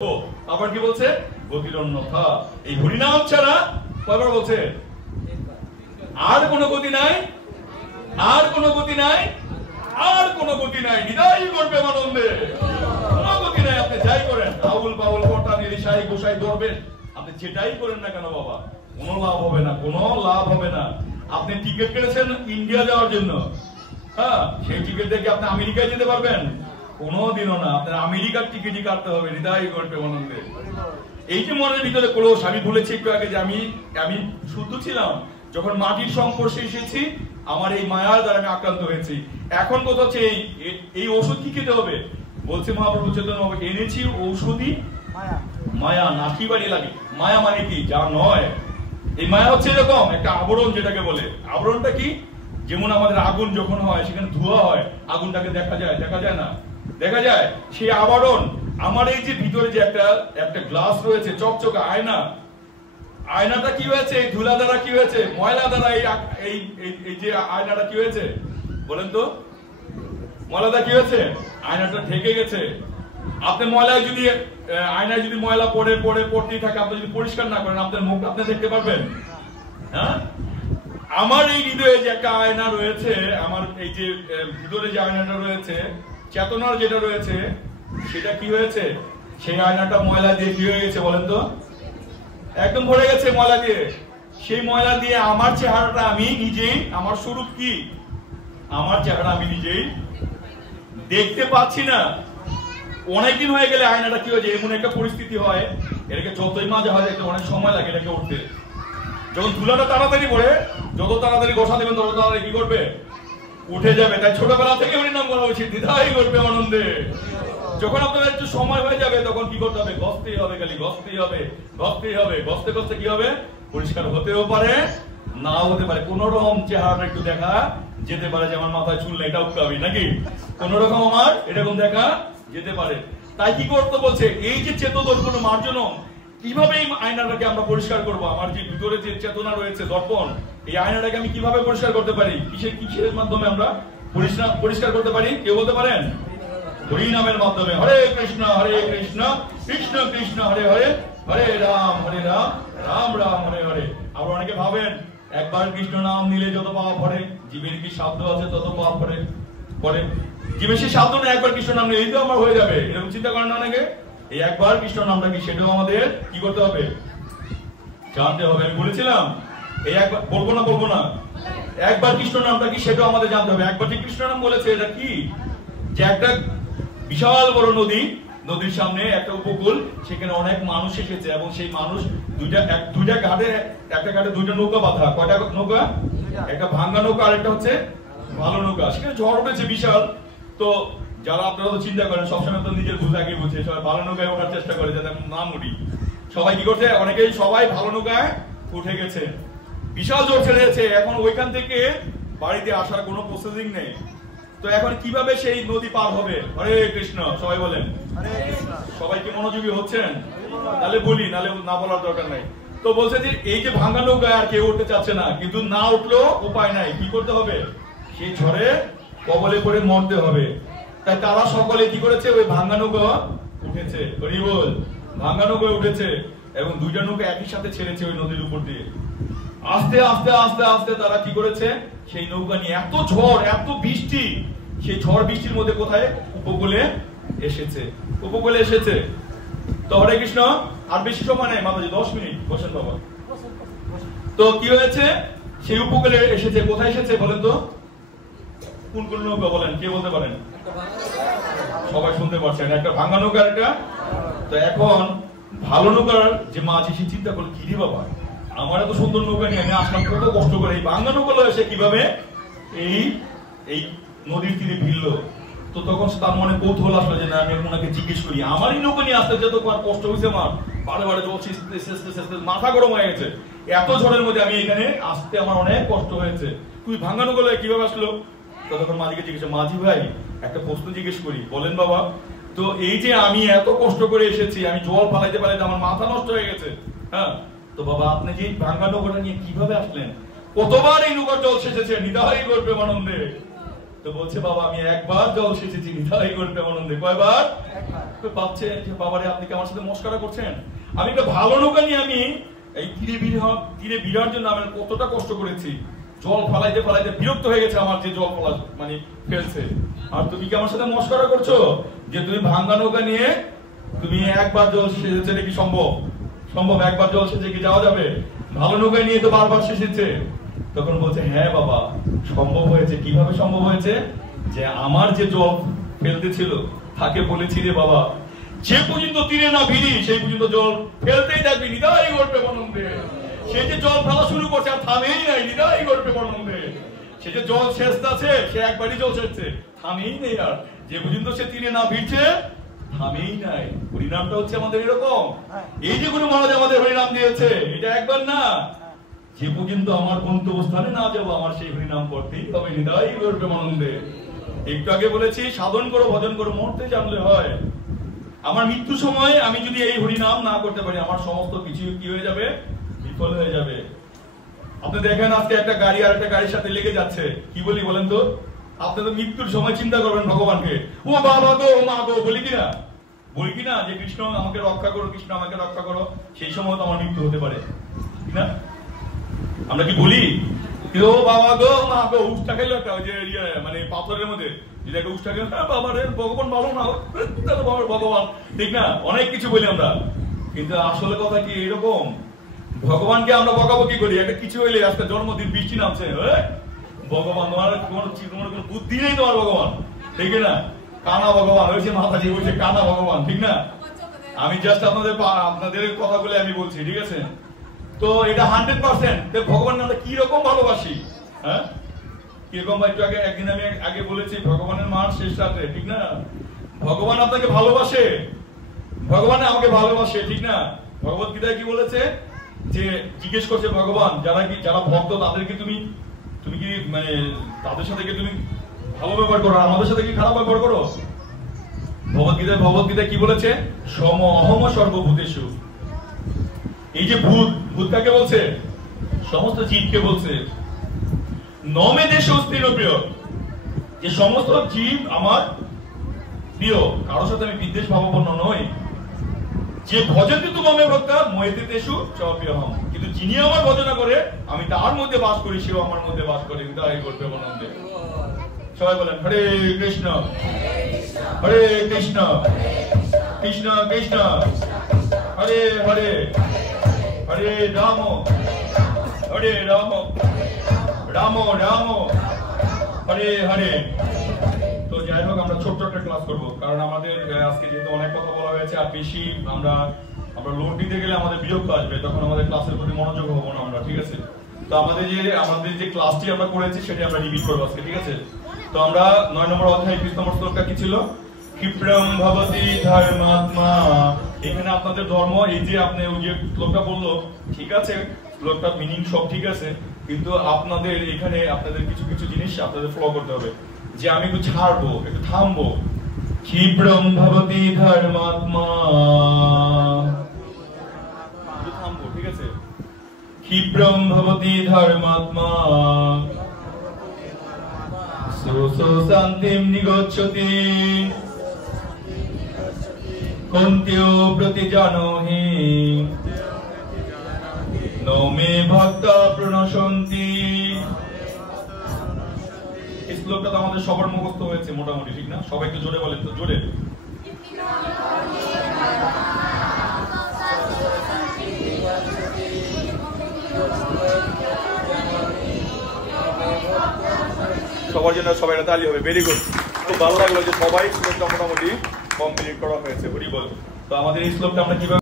আবার কি বলছে? গতির অন্যথা। এই হরিনাম ছাড়া কয়বার বলছে? আর কোন গতি নাই, আর কোন গতি নাই, আর কোন গতি নাই। হৃদয় করবে আনন্দে, কোন গতি নাই। আপনি যাই করেন, আউল বাউল কটা নিরিশাই গোসাই ধরবেন, আপনি যেটাই করেন না কেন বাবা, কোনো লাভ হবে না, কোনো লাভ হবে না। আপনি টিকিট কেটেছেন ইন্ডিয়া যাওয়ার জন্য, হ্যাঁ, সেই টিকিট দেখে আপনি আমেরিকায় যেতে পারবেন? কোনদিনও না। আপনার আমেরিকার টিকিটই কাটতে হবে। হৃদয় করবে আনন্দে। এই যে মনের ভিতরে ক্রোশ, আমি বলেছি একটু আগে যে আমি শুদ্ধ ছিলাম যখন মাটির সংস্পর্শে এসেছি, আমার এই মায়ার দ্বারা আমি আক্রান্ত হয়েছি। এখন কথা হচ্ছে এই ওষুধ কি খেতে হবে? বলছে মহাপ্রভু চৈতন্য এনেছি ঔষধি মায়া, নাকি বাড়ি লাগে। মায়া মানে কি? যা নয়। এই মায়া হচ্ছে এরকম একটা আবরণ, যেটাকে বলে। আবরণটা কি? যেমন আমাদের আগুন যখন হয়, সেখানে ধোঁয়া হয়, আগুনটাকে দেখা যায়? দেখা যায় না? দেখা যায়। সেই আবরণ আমার এই যে ভিতরে যে একটা গ্লাস রয়েছে, চকচকে আয়না, আয়নাটা কি হয়েছে? ধুলা দ্বারা কি হয়েছে? ময়লা দ্বারা এই যে আয়নাটা কি হয়েছে বলেন তো? ময়লা দ্বারা কি হয়েছে? আয়নাটা ঢেকে গেছে। আপনি ময়লায় যদি আয়নায় যদি ময়লা পড়তেই থাকে, আপনি যদি পরিষ্কার না করেন, আপনার মুখ আপনি দেখতে পারবেন? হ্যাঁ, আমার এই হৃদয়ে যে একটা আয়না রয়েছে, আমার এই যে ভিতরে যে আয়নাটা রয়েছে, চেতনার যেটা রয়েছে, সেটা কি হয়েছে? সেই আয়নাটা ময়লা দিয়ে কি হয়ে গেছে বলেন তো? একদম ভরে গেছে ময়লা দিয়ে। সেই ময়লা দিয়ে আমার চেহারাটা আমি নিজেই, আমার স্বরূপ কি? আমার চেহারা আমি নিজেই দেখতে পাচ্ছি না। অনেকদিন হয়ে গেলে আয়নাটা কি হয়েছে? এমন একটা পরিস্থিতি হয়, এটাকে যতই মাঝে হয় একটু অনেক সময় লাগে এটাকে উঠতে। যখন ধুলাটা তাড়াতাড়ি পড়ে, যত তাড়াতাড়ি বসা দেবেন তত তাড়াতাড়ি কি করবে? উঠে যাবে। তাই ছোটবেলা থেকে হরিনাম করা উচিত। হৃদয় করবে আনন্দে। যখন আপনার একটু সময় হয়ে যাবে, তখন কি করতে হবে? গস্তেই হবে, খালি গস্তেই হবে, গস্তেই হবে। গস্তে গস্তে কি হবে? পরিষ্কার হতেও পারে, নাও হতে পারে। কোন রকম চেহারাটা একটু দেখা যেতে পারে, যে আমার মাথায় চুল নেই, এটাও উঠকাবি নাকি? কোন রকম আমার এরকম দেখা যেতে পারে। তাই কি করতে বলছে? এই যে চেতদর্পণ মার্জনম, কিভাবে এই আয়নাটাকে আমরা পরিষ্কার করব? আমার যে ভিতরে যে চেতনা রয়েছে, দর্পণ, এই আয়নাটাকে আমি কিভাবে পরিষ্কার করতে পারি? কিসের মাধ্যমে আমরা পরিষ্কার করতে পারি? কেউ বলতে পারেন? হরিনামের মাধ্যমে। হরে কৃষ্ণ কৃষ্ণ কৃষ্ণ হরে হরে, হরে রাম রাম রাম হরে হরে। আবার অনেকে ভাবেন একবার কৃষ্ণ নাম নিলে যত পাপ পড়ে, জীবের কি শব্দ আছে তত পাপ পড়ে। জীবের সে শব্দ না, একবার কৃষ্ণ নাম নিলেই তো আমার হয়ে যাবে, এরকম চিন্তা করেন না অনেকে? এই একবার কৃষ্ণ নামটা কি, সেটাও আমাদের কি করতে হবে? জানতে হবে। আমি বলেছিলাম এই একবার বলবো না, একবার কৃষ্ণ নামটা কি সেটাও আমাদের জানতে হবে। একবার যে কৃষ্ণ নাম বলেছে, এটা কি? যে একটা বিশাল বড় নদী, নদীর সামনে একটা উপকূল, সেখানে অনেক মানুষ এসেছে, এবং সেই মানুষ দুইটা ঘাটে, একটা ঘাটে দুইটা নৌকা বাঁধা। কয়টা নৌকা? একটা ভাঙ্গা নৌকা, আর একটা হচ্ছে ভালো নৌকা। সেখানে ঝড় উঠেছে বিশাল। তো যারা আপনারা তো চিন্তা করেন, সবসময় তো নিজের বুঝ আগে বুঝে সবাই ভালো নৌকায় ওঠার চেষ্টা করে, যাতে নাম উঠি। সবাই কি করছে? অনেকেই সবাই ভালো নৌকায় উঠে গেছে। বিশাল জোর ছেড়েছে। এখন ওইখান থেকে বাড়িতে আসার কোনো প্রসেসিং নেই। তো এখন কিভাবে সেই নদী পার হবে? হরে কৃষ্ণ সবাই বলেন। সবাই কি মনোযোগী হচ্ছেন? তাহলে বলি, নাহলে না বলার দরকার নাই। তো বলছে যে এই যে ভাঙ্গা নৌকায় আর কেউ উঠতে চাচ্ছে না, কিন্তু না উঠলেও উপায় নাই। কি করতে হবে? সেই ঝড়ে কবলে পড়ে মরতে হবে। তাই তারা সকলে কি করেছে? ওই ভাঙ্গা নৌকা উঠেছে। হরি বল। ভাঙ্গা নৌকায় উঠেছে, এবং দুইটা নৌকা একই সাথে ছেড়েছে ওই নদীর উপর দিয়ে। আস্তে আস্তে আস্তে আস্তে তারা কি করেছে? সেই নৌকা নিয়ে, এত ঝড়, এত বৃষ্টি, সেই ঝড় বৃষ্টির মধ্যে কোথায়? উপকূলে এসেছে। উপকূলে এসেছে। তো হরে কৃষ্ণ। আর বেশি সময় নেই মাতাজি, 10 মিনিট বসেন বাবা। তো কি হয়েছে? সেই উপকূলে এসেছে। কোথায় এসেছে বলেন তো? কোন কোন নৌকা বলেন? কে বলতে পারেন? সবাই শুনতে পাচ্ছেন। একটা ভাঙ্গা নৌকা, একটা। তো এখন ভালো নৌকার যে মাঝি, সে চিন্তা করলো, কি রে বাবা, আমার এত সুন্দর নৌকা নিয়ে আমি আসলাম, কত কষ্ট করে, এই ভাঙ্গা নৌকা এসে কিভাবে এই নদীর তীরে ভিড়লো। তো তখন তার মনে কৌতূহল আসলো যে না, আমি ওনাকে জিজ্ঞেস করি, আমারই নৌকা নিয়ে আসতে যেত কষ্ট হয়েছে আমার, বারে জলছি, মাথা গরম হয়ে গেছে, এত ঝড়ের মধ্যে আমি এখানে আসতে আমার অনেক কষ্ট হয়েছে, তুই ভাঙ্গা নৌকা কিভাবে আসলো? তখন মাঝিকে জিজ্ঞেস, মাঝি ভাই একটা প্রশ্ন জিজ্ঞেস করি, বলেন বাবা। তো এই যে আমি এত কষ্ট করে এসেছি, আমি জল ফালাইতে আমার মাথা নষ্ট হয়ে গেছে, হ্যাঁ, তো বাবা আপনি যে ভাঙ্গা নৌকাটা নিয়ে কিভাবে আসলেন? কতবার এই নৌকার জল সেচেছে? হৃদয় করবে আনন্দে। তো বলছে, বাবা আমি একবার জল সেচেছি, হৃদয় করবে আনন্দে। কয়বার? ভাবছে যে বাবারে আপনি কি আমার সাথে মস্করা করছেন? আমি একটা ভালো নৌকা নিয়ে আমি এই তীরে ভিড়ার জন্য আমি কতটা কষ্ট করেছি, জল ফলাইতে ফলাইতে বিরক্ত হয়ে গেছে আমার যে জল ফলা মানে ফেলছে, আর তুমি কি আমার সাথে মস্করা করছো যে তুমি ভাঙ্গা নৌকা নিয়ে তুমি একবার জল সেচেছে নাকি সম্ভব? একবার জল সেচে কি যাওয়া যাবে? ভালো নৌকা নিয়ে তো বারবার সেচেছে। তখন বলছে হ্যাঁ বাবা সম্ভব হয়েছে। কিভাবে সম্ভব হয়েছে? যে আমার যে জল ফেলতে ছিল তাকে বলেছি রে বাবা যে পর্যন্ত তীরে না ভিড়ি সেই পর্যন্ত জল ফেলতেই থাকবি, নিদাই করবে বনন্দে। সে যে জল ফেলা শুরু করছে আর থামেই নাই, নিদাই করবে বনন্দে। সে যে জল সেচতেছে, সে একবারই জল সেচছে, থামেই নেই। আর যে পর্যন্ত সে তীরে না ভিড়ছে থামেই নাই। হরিনামটা হচ্ছে আমাদের এরকম। এই যে গুরু মহারাজ আমাদের হরিনাম দিয়েছে এটা একবার না, যে পর্যন্ত আমার গন্তব্যস্থানে না যাবো আমার সেই হরিনাম করতেই তবে হৃদয় করবে আনন্দে। একটু আগে বলেছি সাধন করো ভজন করো মরতে জানলে হয়। আমার মৃত্যু সময় আমি যদি এই হরিনাম না করতে পারি আমার সমস্ত কিছু কি হয়ে যাবে? বিফল হয়ে যাবে। আপনি দেখেন আজকে একটা গাড়ি আর একটা গাড়ির সাথে লেগে যাচ্ছে, কি বলি বলেন তো? আপনি তো মৃত্যুর সময় চিন্তা করবেন ভগবানকে, ও বাবা গো ও মা গো বলি কিনা যে কৃষ্ণ আমাকে রক্ষা করো, কৃষ্ণ আমাকে রক্ষা করো। সেই সময় তো আমার মৃত্যু হতে পারে, ঠিক না? আমরা কি বলি ও বাবা গো মা গো? উষ্টা খাইলো একটা ওই যে মানে পাথরের মধ্যে যদি একটা উষ্টা খেলো, বাবা রে ভগবান ভালো না, ভগবান, ঠিক না? অনেক কিছু বলি আমরা, কিন্তু আসলে কথা কি এরকম? ভগবানকে আমরা বকাবকি করি, একটা কিছু হইলে আজকে জন্মদিন বৃষ্টি নামছে, ভগবান তোমার কোনো বুদ্ধি নেই তোমার ভগবান, ঠিক না? কানা ভগবান হয়েছে, মাথাজি বলছে কানা ভগবান, ঠিক না? আমি জাস্ট আপনাদের কথাগুলো আমি বলছি, ঠিক আছে? তো এটা 100% ভগবান আমরা কি রকম ভালোবাসি, হ্যাঁ কিরকম? একটু আগে একদিন আমি আগে বলেছি ভগবানের মান শেষ রাতে, ঠিক না? ভগবান আপনাকে ভালোবাসে, ভগবান আমাকে ভালোবাসে, ঠিক না? ভগবত গীতায় কি বলেছে? যে জিজ্ঞেস করছে ভগবান যারা ভক্ত তাদেরকে তুমি কি মানে তাদের সাথে কি তুমি ভালো ব্যবহার করো, আমাদের সাথে কি খারাপ ব্যবহার করো? ভগবদ্গীতায় কি বলেছে? সম অহম সর্বভূতেষু। এই যে ভূত কাকে বলছে? সমস্ত জীবকে বলছে। নমে দেশ স্থির প্রিয়, যে সমস্ত জীব আমার প্রিয়, কারোর সাথে আমি বিদ্বেষ ভাবাপন্ন নই। যে ভজতে তু মমে ভক্তা ময়েতে তেষু চপ্রিয়হম, কিন্তু যিনি আমার ভজনা করে আমি তার মধ্যে বাস করি, সেও আমার মধ্যে বাস করে, হৃদয় করবে আনন্দে। সবাই বলেন হরে কৃষ্ণ হরে কৃষ্ণ কৃষ্ণ কৃষ্ণ হরে হরে, হরে রাম হরে রাম রাম রাম হরে হরে। তো যাই হোক আমরা ছোট্ট একটা ক্লাস করবো, কারণ আমাদের আজকে যেহেতু অনেক কথা বলা হয়েছে আর বেশি আমরা লোড দিতে গেলে আমাদের বিরক্ত আসবে, তখন আমাদের ক্লাসের প্রতি মনোযোগ হবো না আমরা, ঠিক আছে? তো আমাদের যে ক্লাসটি আমরা করেছি সেটা আমরা রিপিট করবো আজকে, ঠিক আছে? তো আমরা 9 নম্বর অধ্যায় 20 নম্বর শ্লোকটা কি ছিল? ক্ষিপ্রম ভবতি ধর্মাত্মা। এখানে আপনাদের ধর্ম, এই যে আপনি ওই যে শ্লোকটা বললো, ঠিক আছে শ্লোকটা মিনিং সব ঠিক আছে, কিন্তু আপনাদের এখানে আপনাদের কিছু কিছু জিনিস আপনাদের ফলো করতে হবে। যে আমি একটু ছাড়বো, একটু থামবো। ক্ষিপ্রম ভবতি ধর্মাত্মা, থামবো, ঠিক আছে? ক্ষিপ্রম ভবতি ধর্মাত্মা সো শান্তিম নিগচ্ছতি কন্ত্यो প্রতি জানোহি নমে ভক্তা প্রণশন্তি। এই শ্লোকটা তো আমাদের সবার মুখস্থ হয়েছে মোটামুটি, ঠিক না? সবাই একটু জোরে বলেন তো, জোরে। সবার জন্য সবাই তালি হবে, ভেরি গুড। খুব ভালো লাগলো যে সবাই শ্লোকটা মোটামুটি কমপ্লিট করা হয়েছে, হরি বল। তো আমাদের এই শ্লোকটা আমরা কিভাবে